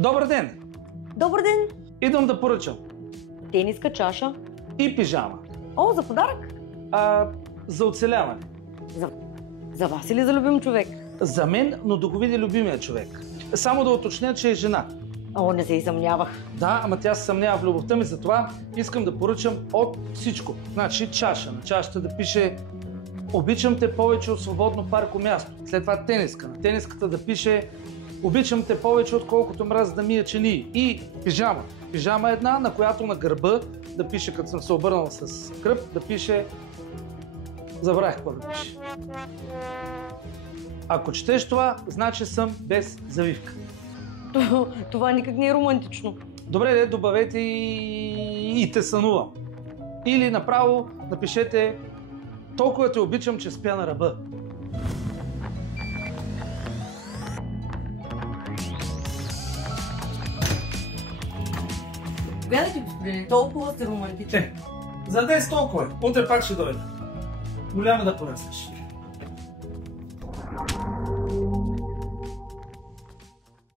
Добър ден! Добър ден! Идвам да поръчам. Тениска, чаша. И пижама. О, за подарък? За оцеляване. За вас или за любим човек? За мен, но да го види любимия човек. Само да уточня, че е жена. О, не се и съмнявах. Да, ама тя се съмнява в любовта ми, затова искам да поръчам от всичко. Значи чаша. На чашата да пише "Обичам те повече от свободно парко място". След това тениска. На тениската да пише "Обичам те повече отколкото мразя да мия чинии". И пижама. Пижама една, на която на гърба да пише, като съм се обърнал с гръб, да пише... Забравих какво да пише. Ако четеш това, значи съм без завивка. Това никак не е романтично. Добре, добавете и те сънувам. Или направо напишете "Толкова те обичам, че спя на ръба". Гледайте, господине, толкова сте романтичен. За днес толкова. Утре пак ще дойда. Голямо да поръчаш.